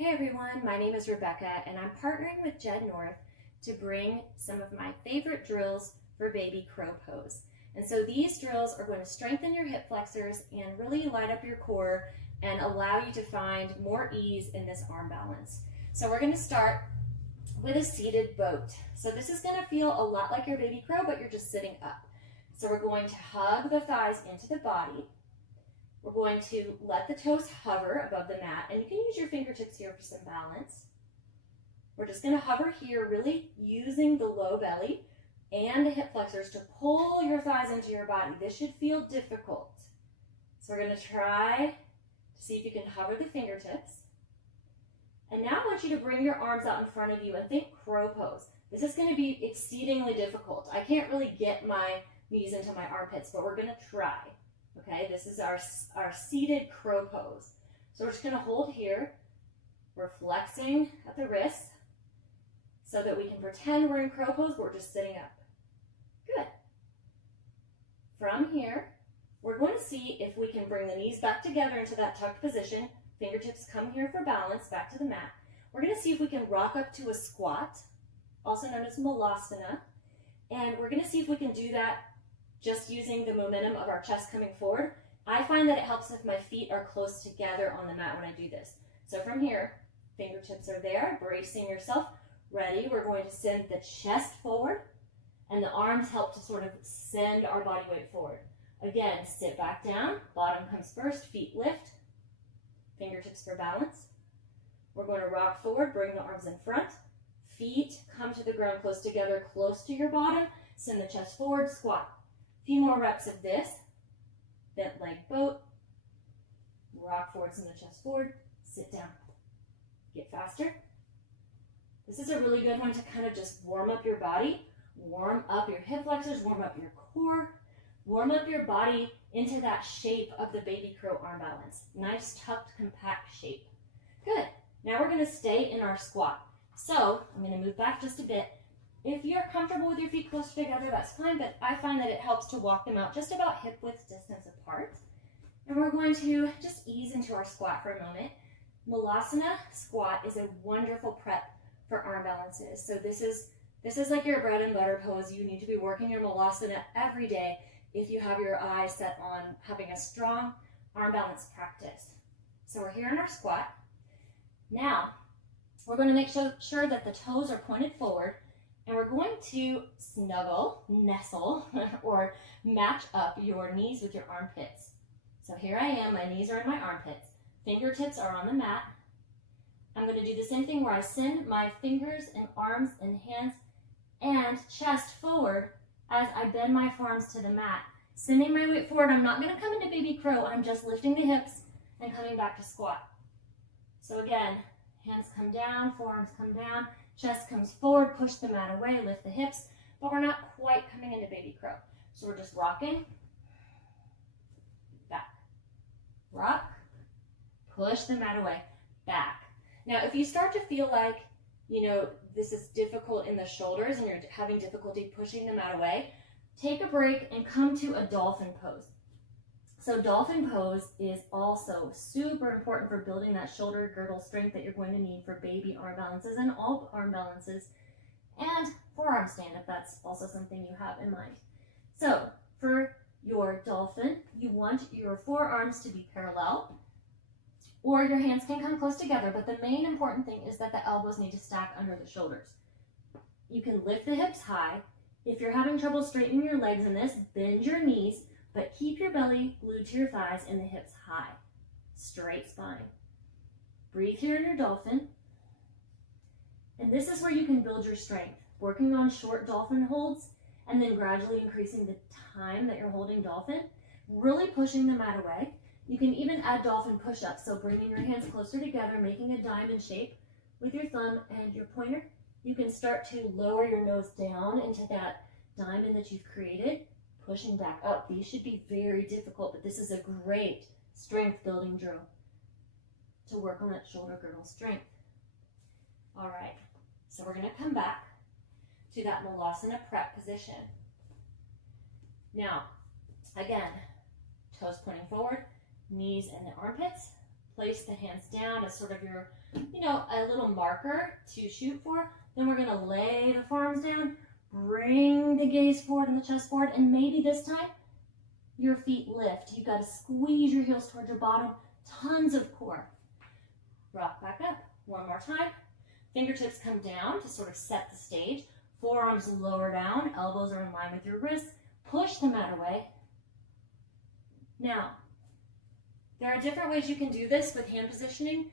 Hey everyone, my name is Rebecca and I'm partnering with Jed North to bring some of my favorite drills for baby crow pose. And so these drills are going to strengthen your hip flexors and really light up your core and allow you to find more ease in this arm balance. So we're going to start with a seated boat. So this is going to feel a lot like your baby crow, but you're just sitting up. So we're going to hug the thighs into the body. We're going to let the toes hover above the mat, and you can use your fingertips here for some balance. We're just going to hover here, really using the low belly and the hip flexors to pull your thighs into your body. This should feel difficult. So we're going to try to see if you can hover the fingertips. And now I want you to bring your arms out in front of you and think crow pose. This is going to be exceedingly difficult. I can't really get my knees into my armpits, but we're going to try. Okay, this is our seated crow pose. So we're just going to hold here. We're flexing at the wrists so that we can pretend we're in crow pose, but we're just sitting up. Good. From here, we're going to see if we can bring the knees back together into that tucked position. Fingertips come here for balance, back to the mat. We're going to see if we can rock up to a squat, also known as malasana. And we're going to see if we can do that just using the momentum of our chest coming forward. I find that it helps if my feet are close together on the mat when I do this. So from here, fingertips are there, bracing yourself. Ready, we're going to send the chest forward, and the arms help to sort of send our body weight forward. Again, sit back down, bottom comes first, feet lift, fingertips for balance. We're going to rock forward, bring the arms in front, feet come to the ground close together, close to your bottom, send the chest forward, squat. Few more reps of this, bent leg boat, rock forward, send the chest forward, sit down, get faster. This is a really good one to kind of just warm up your body, warm up your hip flexors, warm up your core, warm up your body into that shape of the baby crow arm balance. Nice tucked, compact shape. Good. Now we're going to stay in our squat. So I'm going to move back just a bit. If you're comfortable with your feet closer together, that's fine, but I find that it helps to walk them out just about hip width distance apart. And we're going to just ease into our squat for a moment. Malasana squat is a wonderful prep for arm balances. So this is like your bread and butter pose. You need to be working your malasana every day if you have your eyes set on having a strong arm balance practice. So we're here in our squat. Now, we're going to make sure that the toes are pointed forward. And we're going to snuggle, nestle, or match up your knees with your armpits. So here I am, my knees are in my armpits. Fingertips are on the mat. I'm going to do the same thing where I send my fingers and arms and hands and chest forward as I bend my forearms to the mat. Sending my weight forward, I'm not going to come into baby crow, I'm just lifting the hips and coming back to squat. So again, hands come down, forearms come down. Chest comes forward, push the mat away, lift the hips, but we're not quite coming into baby crow. So we're just rocking, back, rock, push the mat away, back. Now, if you start to feel like, this is difficult in the shoulders and you're having difficulty pushing the mat away, take a break and come to a dolphin pose. So dolphin pose is also super important for building that shoulder girdle strength that you're going to need for baby arm balances and all arm balances, and forearm stand if that's also something you have in mind. So for your dolphin, you want your forearms to be parallel, or your hands can come close together, but the main important thing is that the elbows need to stack under the shoulders. You can lift the hips high. If you're having trouble straightening your legs in this, bend your knees, but keep your belly glued to your thighs and the hips high. Straight spine. Breathe here in your dolphin. And this is where you can build your strength, working on short dolphin holds and then gradually increasing the time that you're holding dolphin, really pushing the mat away. You can even add dolphin push ups, so bringing your hands closer together, making a diamond shape with your thumb and your pointer. You can start to lower your nose down into that diamond that you've created, pushing back up. These should be very difficult, but this is a great strength building drill to work on that shoulder girdle strength. All right, so we're going to come back to that malasana prep position. Now, again, toes pointing forward, knees in the armpits. Place the hands down as sort of your a little marker to shoot for, then we're gonna lay the forearms down, bring the gaze forward and the chest forward, and maybe this time your feet lift. You've got to squeeze your heels towards your bottom, tons of core. Rock back up, one more time. Fingertips come down to sort of set the stage. Forearms lower down, elbows are in line with your wrists. Push the mat away. Now, there are different ways you can do this with hand positioning.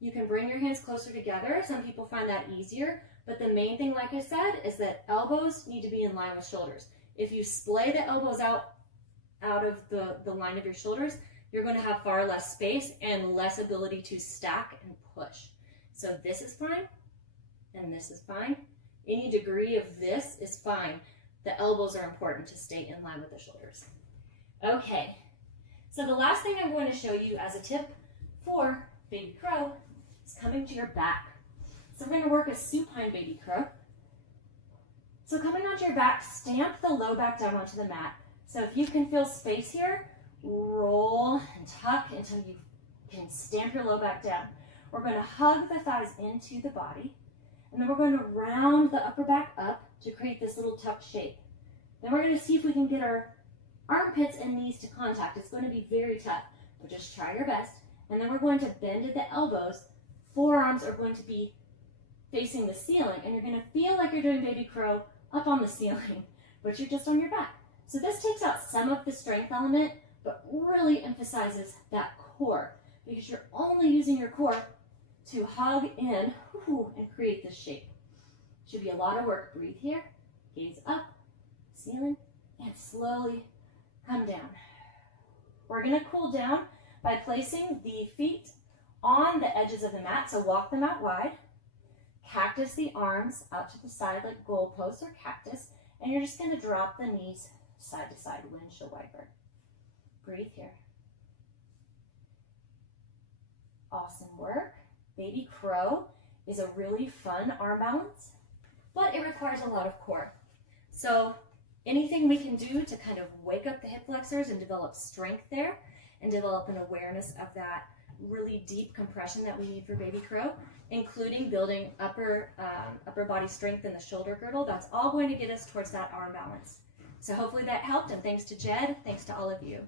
You can bring your hands closer together. Some people find that easier, but the main thing, like I said, is that elbows need to be in line with shoulders. If you splay the elbows out of the line of your shoulders, you're going to have far less space and less ability to stack and push. So this is fine, and this is fine. Any degree of this is fine. The elbows are important to stay in line with the shoulders. Okay, so the last thing I'm going to show you as a tip for baby crow is coming to your back. So we're going to work a supine baby crow. So coming onto your back, stamp the low back down onto the mat. So if you can feel space here, roll and tuck until you can stamp your low back down. We're going to hug the thighs into the body, and then we're going to round the upper back up to create this little tuck shape. Then we're going to see if we can get our armpits and knees to contact. It's going to be very tough, but just try your best. And then we're going to bend at the elbows. Forearms are going to be facing the ceiling, and you're going to feel like you're doing baby crow up on the ceiling, but you're just on your back. So this takes out some of the strength element, but really emphasizes that core, because you're only using your core to hug in and create this shape. Should be a lot of work. Breathe here, gaze up, ceiling, and slowly come down. We're going to cool down by placing the feet on the edges of the mat, so walk them out wide. Cactus the arms out to the side like goalposts or cactus, and you're just going to drop the knees side to side, windshield wiper. Breathe here. Awesome work. Baby crow is a really fun arm balance, but it requires a lot of core. So anything we can do to kind of wake up the hip flexors and develop strength there and develop an awareness of that really deep compression that we need for baby crow, including building upper body strength in the shoulder girdle, that's all going to get us towards that arm balance. So hopefully that helped, and thanks to Jed, thanks to all of you.